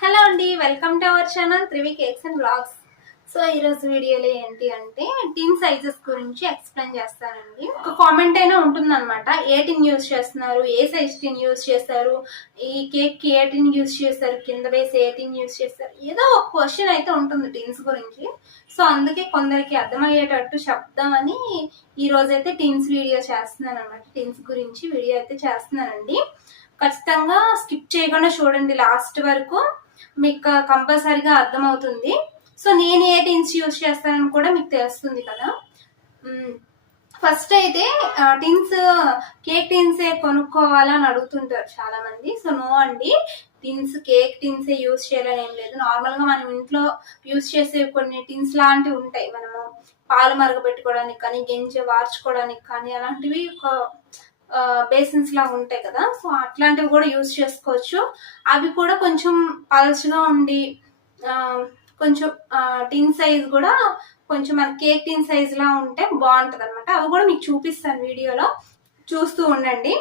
Hello అండి welcome to our channel Trivi cakes and blogs so ఈరోజు వీడియోలో ఏంటి అంటే టిన్ సైజెస్ గురించి ఎక్స్ప్లెయిన్ చేస్తానండి. ఒక కామెంట్ అయినా ఉంటుందన్నమాట. ఏ టిన్ యూజ్ చేస్తున్నారు? ఏ సైజ్ టిన్ యూజ్ చేస్తారు? ఈ కేక్కి ఏ టిన్ యూజ్ చేస్తారు? కింద వేసి ఏ టిన్ యూజ్ చేస్తారు? ఏదో ఒక క్వశ్చన్ అయితే ఉంటుంది టిన్స్ గురించి. సో అందుకే కొందరికి అర్థమయ్యేటట్టు చెప్దామని ఈరోజైతే రోజైతే టిన్స్ వీడియో చేస్తున్నాను అనమాట టిన్స్ గురించి వీడియో అయితే చేస్తున్నానండి. ఖచ్చితంగా స్కిప్ చేయకుండా చూడండి లాస్ట్ వరకు. మీకు కంపల్సరీగా అర్థమవుతుంది. సో నేను ఏ టిన్స్ యూస్ చేస్తానని కూడా మీకు తెలుస్తుంది కదా. ఫస్ట్ అయితే టిన్స్ కేక్ టిన్సే కొనుక్కోవాలని అడుగుతుంటారు చాలా మంది సో నో అండి. టిన్స్ కేక్ టిన్సే యూస్ చేయాలని ఏం లేదు. నార్మల్గా మనం ఇంట్లో యూజ్ చేసే కొన్ని టిన్స్ లాంటివి ఉంటాయి. మనము పాలు మరగబెట్టుకోవడానికి కానీ గింజ వార్చుకోవడానికి కానీ అలాంటివి ఒక బేసిన్స్ లాగా ఉంటాయి కదా సో అట్లాంటివి కూడా యూజ్ చేసుకోవచ్చు. అవి కూడా కొంచెం పల్చగా ఉండి కొంచెం టిన్ సైజ్ కూడా కొంచెం మన కేక్ టిన్ సైజ్ లా ఉంటే బాగుంటుంది అనమాట అవి కూడా మీకు చూపిస్తాను వీడియోలో. చూస్తూ ఉండండి.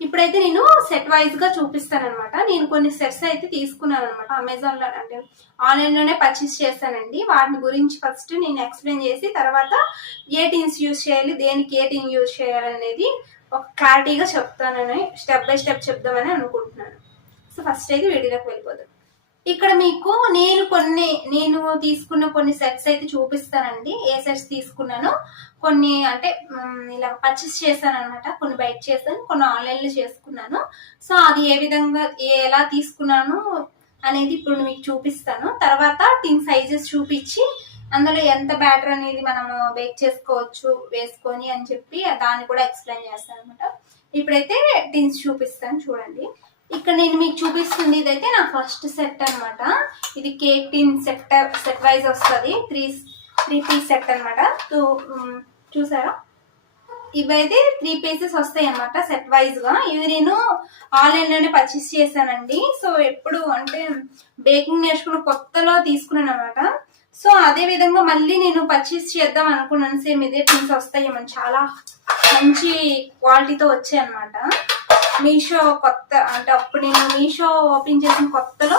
ఇప్పుడైతే నేను సెట్ వైజ్గా చూపిస్తాను అనమాట నేను కొన్ని సెట్స్ అయితే తీసుకున్నాను అనమాట అమెజాన్లో అంటే ఆన్లైన్లోనే పర్చేస్ చేస్తానండి. వాటిని గురించి ఫస్ట్ నేను ఎక్స్ప్లెయిన్ చేసి తర్వాత ఏ టీన్స్ యూజ్ చేయాలి దేనికి ఏ టీన్ యూజ్ చేయాలి అనేది ఒక క్లారిటీగా చెప్తానని స్టెప్ బై స్టెప్ చెప్దామని అనుకుంటున్నాను. సో ఫస్ట్ అయితే వీడియోలోకి వెళ్ళిపోదాం. ఇక్కడ మీకు నేను కొన్ని నేను తీసుకున్న కొన్ని సెట్స్ అయితే చూపిస్తానండి. ఏ సెట్స్ తీసుకున్నాను కొన్ని అంటే ఇలా పర్చేస్ చేశాను అనమాట కొన్ని బయట చేశాను కొన్ని ఆన్లైన్లో చేసుకున్నాను. సో అది ఏ విధంగా ఎలా తీసుకున్నాను అనేది ఇప్పుడు మీకు చూపిస్తాను. తర్వాత టిన్ సైజెస్ చూపించి అందులో ఎంత బ్యాటర్ అనేది మనము బేక్ చేసుకోవచ్చు వేసుకొని అని చెప్పి దాన్ని కూడా ఎక్స్ప్లెయిన్ చేస్తాను అనమాట ఇప్పుడైతే టిన్స్ చూపిస్తాను చూడండి. ఇక్కడ నేను మీకు చూపిస్తుంది ఇదైతే నా ఫస్ట్ సెట్ అన్నమాట. ఇది cake tin set set wise వస్తుంది. త్రీ త్రీ పీస్ సెట్ అనమాట టూ చూసారా? ఇవైతే త్రీ పీసెస్ వస్తాయి అన్నమాట సెట్ వైజ్గా. ఇవి నేను ఆన్లైన్లోనే పర్చేస్ చేశానండి. సో ఎప్పుడు అంటే బేకింగ్ నేర్చుకున్న కొత్తలో తీసుకున్నాను అనమాట సో అదే విధంగా మళ్ళీ నేను పర్చేస్ చేద్దాం అనుకున్నాను. సేమ్ ఇదే టిన్స్ వస్తాయి చాలా మంచి క్వాలిటీతో వచ్చాయి అనమాట మీషో కొత్త అంటే అప్పుడు నేను మీషో ఓపెన్ చేసిన కొత్తలో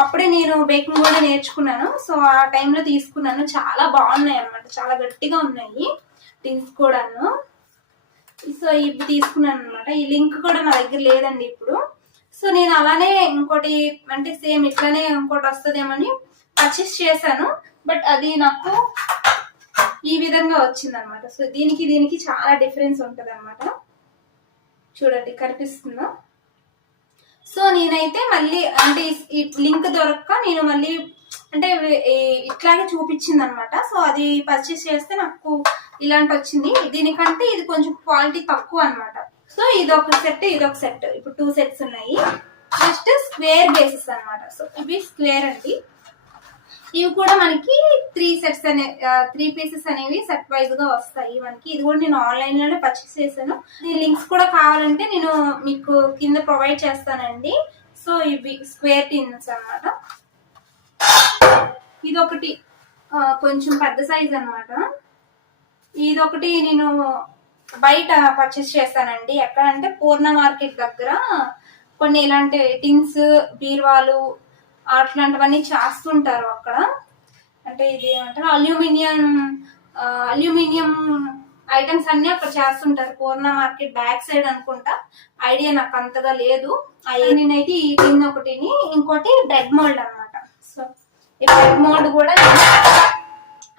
అప్పుడే నేను బేకింగ్ కూడా నేర్చుకున్నాను. సో ఆ టైంలో తీసుకున్నాను. చాలా బాగున్నాయి అన్నమాట. చాలా గట్టిగా ఉన్నాయి తీసుకోవడాను. సో ఇవి తీసుకున్నాను అనమాట ఈ లింక్ కూడా నా దగ్గర లేదండి ఇప్పుడు. సో నేను అలానే ఇంకోటి అంటే సేమ్ ఇట్లానే ఇంకోటి వస్తుందేమని పర్చేస్ చేశాను. బట్ అది నాకు ఈ విధంగా వచ్చిందనమాట సో దీనికి దీనికి చాలా డిఫరెన్స్ ఉంటుంది అనమాట చూడండి కనిపిస్తుందా? సో నేనైతే మళ్ళీ అంటే ఈ- లింక్ దొరక్క నేను మళ్ళీ అంటే ఇట్లాగే చూపించింది అనమాట సో అది పర్చేస్ చేస్తే నాకు ఇలాంటి వచ్చింది దీనికంటే ఇది కొంచెం క్వాలిటీ తక్కువ అన్నమాట సో ఇది ఒక సెట్ ఇది ఒక సెట్ ఇప్పుడు టూ సెట్స్ ఉన్నాయి. జస్ట్ స్క్వేర్ బేసిస్ అన్నమాట సో ఇవి స్క్వేర్ అండి. ఇవి కూడా మనకి త్రీ సెట్స్ అనే త్రీ పీసెస్ అనేవి సెట్ వైజ్గా వస్తాయి మనకి. ఇది కూడా నేను ఆన్లైన్లోనే పర్చేస్ చేశాను. దీని లింక్స్ కూడా కావాలంటే నేను మీకు కింద ప్రొవైడ్ చేస్తానండి. సో ఇవి స్క్వేర్ టిన్స్ అనమాట ఇది ఒకటి కొంచెం పెద్ద సైజ్ అన్నమాట. ఇది ఒకటి నేను బయట పర్చేస్ చేస్తానండి. ఎక్కడ అంటే పూర్ణ మార్కెట్ దగ్గర కొన్ని ఇలాంటి టిన్స్ బీర్వాలు అట్లాంటివన్నీ చేస్తుంటారు అక్కడ. అంటే ఇది ఏమంటారు? అల్యూమినియం అల్యూమినియం ఐటమ్స్ అన్ని అక్కడ చేస్తుంటారు. పూర్ణ మార్కెట్ బ్యాక్ సైడ్ అనుకుంటా. ఐడియా నాకు అంతగా లేదు. అయ్యి నేనైతే ఈ టిన్ ఒకటిని ఇంకోటి బ్రెడ్ మోల్డ్ అన్నమాట. సో ఈ బ్రెడ్ మోల్డ్ కూడా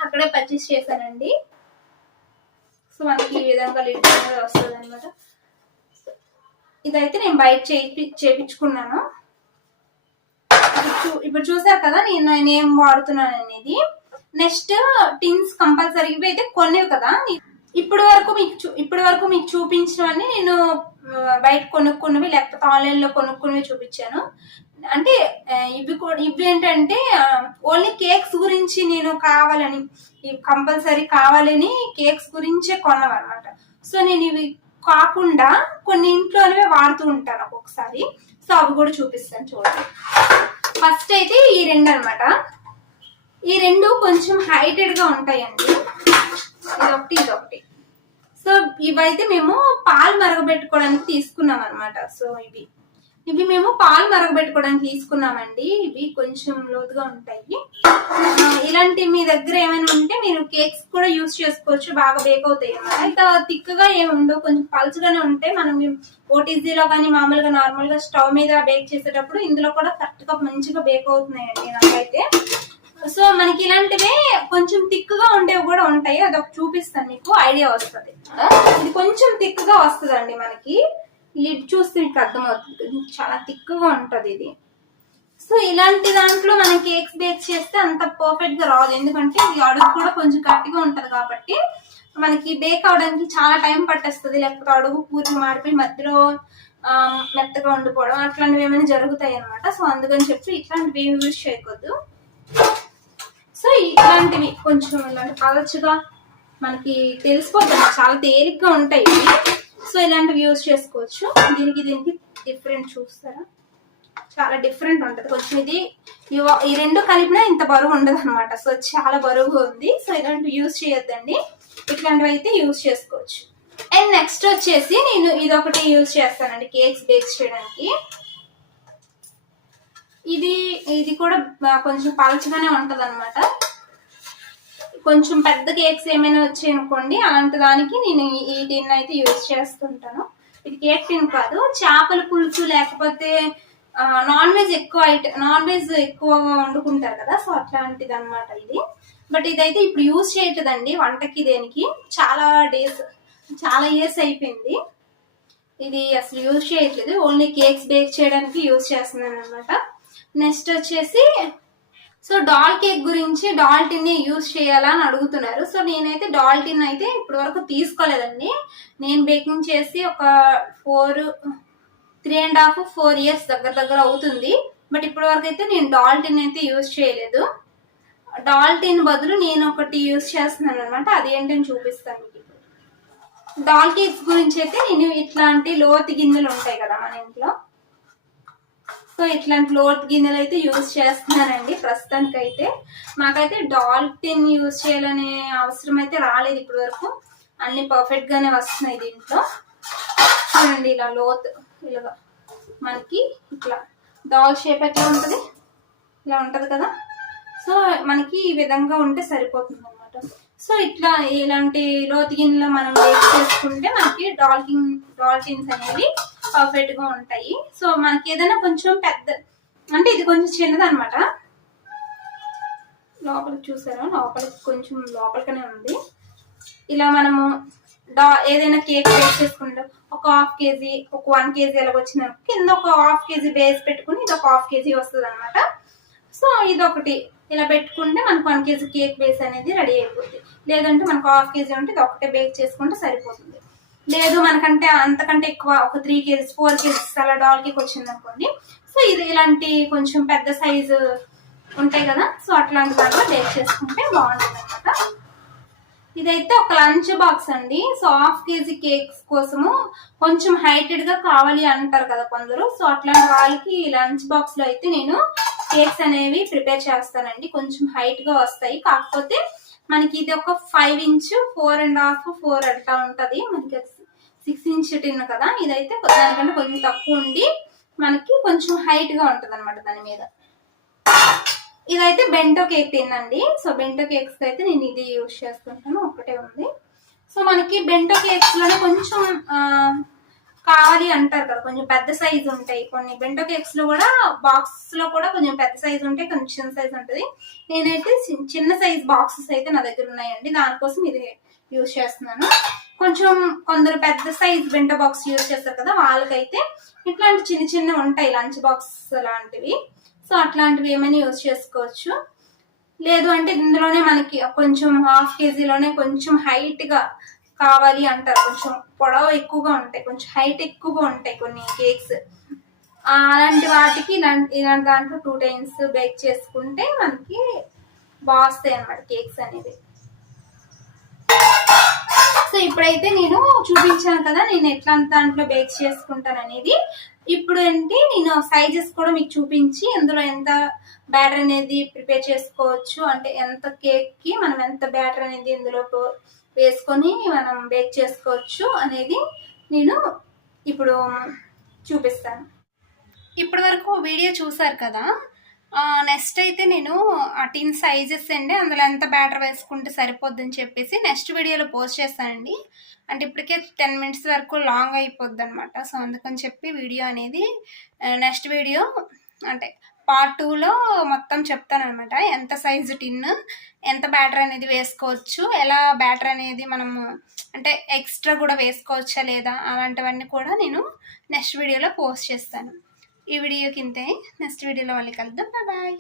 అక్కడే పర్చేస్ చేశానండి. సో మనకి ఈ విధంగా లిడ్ వస్తుంది అనమాట ఇదైతే నేను బయట చేపి చేపించుకున్నాను. ఇప్పుడు చూసారు కదా నేను నేను ఏం వాడుతున్నాను అనేది. నెక్స్ట్ టిన్స్ కంపల్సరీ ఇవి అయితే కొనేవి కదా. ఇప్పటి వరకు మీకు చూ- ఇప్పటి వరకు మీకు చూపించినవన్నీ నేను బయట కొనుక్కున్నవి లేకపోతే ఆన్లైన్లో కొనుక్కున్నవి చూపించాను. అంటే ఇవి కూడా ఇవి ఏంటంటే ఓన్లీ కేక్స్ గురించి నేను కావాలని ఇవి కంపల్సరీ కావాలని కేక్స్ గురించే కొన్నామన్నమాట సో నేను ఇవి కాకుండా కొన్ని ఇంట్లోనే వాడుతూ ఉంటాను ఒక్కొక్కసారి. సో అవి కూడా చూపిస్తాను చూడండి. ఫస్ట్ అయితే ఈ రెండు అన్నమాట. ఈ రెండు కొంచెం హైటెడ్గా ఉంటాయండి. ఇదొకటి ఇదొకటి. సో ఇవైతే మేము పాలు మరగబెట్టుకోవడానికి తీసుకున్నాం అనమాట సో ఇవి. ఇవి మేము పాలు మరగబెట్టుకోవడానికి తీసుకున్నామండి. ఇవి కొంచెం లోతుగా ఉంటాయి. ఇలాంటి మీ దగ్గర ఏమైనా ఉంటే మీరు కేక్స్ కూడా యూస్ చేసుకోవచ్చు. బాగా బేక్ అవుతాయి అన్నమాట. ఇంత తిక్కగా ఏమి ఉండవు. కొంచెం పల్చుగానే ఉంటే మనం ఓటీజీలో కానీ మామూలుగా నార్మల్గా స్టవ్ మీద బేక్ చేసేటప్పుడు ఇందులో కూడా కరెక్ట్గా మంచిగా బేక్ అవుతున్నాయండి నాకైతే. సో మనకి ఇలాంటివే కొంచెం థిక్గా ఉండేవి కూడా ఉంటాయి. అదొక చూపిస్తాను మీకు. ఐడియా వస్తుంది. ఇది కొంచెం థిక్గా వస్తుందండి మనకి. లిడ్ చూస్తే మీకు అర్థమవుతుంది చాలా థిక్గా ఉంటుంది ఇది. సో ఇలాంటి దాంట్లో మనం కేక్స్ బేక్ చేస్తే అంత పర్ఫెక్ట్గా రాదు. ఎందుకంటే ఇది అడుగు కూడా కొంచెం గట్టిగా ఉంటుంది కాబట్టి మనకి బేక్ అవడానికి చాలా టైం పట్టేస్తుంది. లేకపోతే అడుగు పూర్తి మాడిపోయి మధ్యలో మెత్తగా ఉండిపోవడం అట్లాంటివి ఏమైనా జరుగుతాయి అనమాట సో అందుకని చెప్పి ఇట్లాంటివి ఏమి యూజ్ చేయకూడదు. సో ఇట్లాంటివి కొంచెం ఇలాంటి పలచగా మనకి తెలిసిపోతుంది. చాలా తేలిగ్గా ఉంటాయి. సో ఇలాంటివి యూజ్ చేసుకోవచ్చు. దీనికి దీనికి డిఫరెంట్ చూస్తారా? చాలా డిఫరెంట్ ఉంటుంది. కొంచెం ఇది ఈ రెండు కలిపినా ఇంత బరువు ఉండదు అనమాట సో చాలా బరువు ఉంది. సో ఇలాంటివి యూజ్ చేయొద్దండి. ఇట్లాంటివి అయితే యూజ్ చేసుకోవచ్చు. అండ్ నెక్స్ట్ వచ్చేసి నేను ఇది ఒకటి యూజ్ చేస్తానండి కేక్స్ బేక్ చేయడానికి. ఇది ఇది కూడా కొంచెం పలచగానే ఉంటుంది అనమాట కొంచెం పెద్ద కేక్స్ ఏమైనా వచ్చాయి అనుకోండి అలాంటి దానికి నేను ఈ- టిన్ అయితే యూజ్ చేస్తుంటాను. ఇది కేక్ టిన్ కాదు చేపల పులుసు లేకపోతే నాన్ వెజ్ ఎక్కువ ఐటమ్ నాన్ వెజ్ ఎక్కువగా వండుకుంటారు కదా సో అట్లాంటిది అనమాట ఇది. బట్ ఇదైతే ఇప్పుడు యూజ్ చేయట్లేదండి వంటకి దేనికి. చాలా డేస్ చాలా ఇయర్స్ అయిపోయింది. ఇది అసలు యూజ్ చేయట్లేదు ఓన్లీ కేక్స్ బేక్ చేయడానికి యూజ్ చేస్తున్నాను అనమాట నెక్స్ట్ వచ్చేసి సో డాల్ కేక్ గురించి డాల్ టిన్ యూజ్ చేయాలా అని అడుగుతున్నారు. సో నేనైతే డాల్ టిన్ అయితే ఇప్పటి వరకు తీసుకోలేదండి. నేను బేకింగ్ చేసి ఒక four three and half four years దగ్గర దగ్గర అవుతుంది. బట్ ఇప్పటి వరకు అయితే నేను డాల్ టిన్ అయితే యూజ్ చేయలేదు. డాల్ టిన్ బదులు నేను ఒకటి యూజ్ చేస్తున్నాను అనమాట అది చూపిస్తాను మీకు డాల్ కేక్స్ గురించి అయితే నేను ఇట్లాంటి లోతు గిన్నెలు ఉంటాయి కదా మన ఇంట్లో. సో ఇట్లాంటి లోతు గిన్నెలు అయితే యూజ్ చేస్తున్నానండి ప్రస్తుతానికి అయితే మాకైతే డాల్టిన్ యూజ్ చేయాలనే అవసరం అయితే రాలేదు ఇప్పటి వరకు అన్ని పర్ఫెక్ట్ గానే వస్తున్నాయి దీంట్లో. చూడండి ఇలా లోత్ ఇలాగా మనకి ఇట్లా డాల్ షేప్ ఎట్లా ఉంటుంది? ఇలా ఉంటది కదా? సో మనకి ఈ విధంగా ఉంటే సరిపోతుంది అనమాట సో ఇట్లా ఇలాంటి లోతు గిన్నెలో మనం వేస్ట్ చేసుకుంటే మనకి డాల్కిన్ డాల్ఫిన్స్ అనేవి పర్ఫెక్ట్గా ఉంటాయి. సో మనకి ఏదైనా కొంచెం పెద్ద అంటే ఇది కొంచెం చిన్నది అనమాట లోపలికి చూసారా? లోపలికి కొంచెం లోపలికనే ఉంది. ఇలా మనము డా ఏదైనా కేక్ బేస్ చేసుకుంటే ఒక హాఫ్ కేజీ ఒక వన్ కేజీ అలా వచ్చిన కింద ఒక హాఫ్ కేజీ బేస్ పెట్టుకుని ఇది ఒక హాఫ్ కేజీ వస్తుంది అనమాట సో ఇది ఒకటి ఇలా పెట్టుకుంటే మనకు వన్ కేజీ కేక్ బేస్ అనేది రెడీ అయిపోతుంది లేదంటే మనకు హాఫ్ కేజీ ఉంటే ఇది ఒకటే బేక్ చేసుకుంటే సరిపోతుంది. లేదు మనకంటే అంతకంటే ఎక్కువ ఒక త్రీ కేజీస్ ఫోర్ కేజీస్ అలా డాల్ కేక్ వచ్చింది అనుకోండి సో ఇది ఇలాంటి కొంచెం పెద్ద సైజు ఉంటాయి కదా సో అట్లాంటి దాంట్లో బేక్ చేసుకుంటే బాగుంటుంది అనమాట ఇదైతే ఒక లంచ్ బాక్స్ అండి. సో హాఫ్ కేజీ కేక్స్ కోసము కొంచెం హైటెడ్గా కావాలి అంటారు కదా కొందరు. సో అట్లాంటి వాళ్ళకి లంచ్ బాక్స్లో అయితే నేను కేక్స్ అనేవి ప్రిపేర్ చేస్తానండి. కొంచెం హైట్గా వస్తాయి. కాకపోతే మనకి ఇది ఒక five inch four and half four అట్లా ఉంటది. మనకి సిక్స్ ఇంచ్ టిన్ కదా ఇదైతే దానికంటే కొంచెం తక్కువ ఉండి మనకి కొంచెం హైట్గా ఉంటది అనమాట దాని మీద. ఇదైతే బెంటో కేక్ తినండి సో బెంటో కేక్స్ అయితే నేను ఇది యూజ్ చేసుకుంటాను ఒకటే ఉంది. సో మనకి బెంటో కేక్స్లోనే కొంచెం కావాలి అంటారు కదా కొంచెం పెద్ద సైజు ఉంటాయి. కొన్ని బెంటో కేక్స్లో కూడా బాక్స్లో కూడా కొంచెం పెద్ద సైజు ఉంటాయి కొంచెం చిన్న సైజు ఉంటుంది. నేనైతే చి- చిన్న సైజ్ బాక్సెస్ అయితే నా దగ్గర ఉన్నాయండి. దానికోసం ఇది యూజ్ చేస్తున్నాను. కొంచెం కొందరు పెద్ద సైజ్ బెంటో బాక్స్ యూజ్ చేస్తారు కదా వాళ్ళకైతే ఇట్లాంటి చిన్న చిన్న ఉంటాయి లంచ్ బాక్స్ లాంటివి. సో అట్లాంటివి ఏమైనా యూజ్ చేసుకోవచ్చు. లేదు అంటే ఇందులోనే మనకి కొంచెం హాఫ్ కేజీలోనే కొంచెం హైట్గా కావాలి అంటారు. కొంచెం పొడవు ఎక్కువగా ఉంటాయి కొంచెం హైట్ ఎక్కువగా ఉంటాయి కొన్ని కేక్స్ అలాంటి వాటికి ఇలాంటి ఇలాంటి దాంట్లో టూ టైమ్స్ బేక్ చేసుకుంటే మనకి బాగుస్తాయి అన్నమాట కేక్స్ అనేవి. సో ఇప్పుడైతే నేను చూపించాను కదా నేను ఎట్లా దాంట్లో బేక్ చేసుకుంటాను అనేది ఇప్పుడు ఏంటి నేను సైజెస్ కూడా మీకు చూపించి అందులో ఎంత బ్యాటర్ అనేది ప్రిపేర్ చేసుకోవచ్చు అంటే ఎంత కేక్కి మనం ఎంత బ్యాటర్ అనేది ఇందులో వేసుకొని మనం బేక్ చేసుకోవచ్చు అనేది నేను ఇప్పుడు చూపిస్తాను. ఇప్పటి వరకు వీడియో చూసారు కదా నెక్స్ట్ అయితే నేను ఆ టిన్ సైజెస్ అండి అందులో ఎంత బ్యాటర్ వేసుకుంటే సరిపోద్దని చెప్పేసి నెక్స్ట్ వీడియోలో పోస్ట్ చేస్తానండి. అంటే ఇప్పటికే టెన్ మినిట్స్ వరకు లాంగ్ అయిపోద్ది అనమాట సో అందుకని చెప్పి వీడియో అనేది నెక్స్ట్ వీడియో అంటే పార్ట్ టూలో మొత్తం చెప్తానమాట ఎంత సైజు టిన్ ఎంత బ్యాటర్ అనేది వేసుకోవచ్చు ఎలా బ్యాటర్ అనేది మనము అంటే ఎక్స్ట్రా కూడా వేసుకోవచ్చా లేదా అలాంటివన్నీ కూడా నేను నెక్స్ట్ వీడియోలో పోస్ట్ చేస్తాను. ఈ వీడియోకి ఇంతే నెక్స్ట్ వీడియోలో మళ్ళీ కలుద్దాం. బాయ్.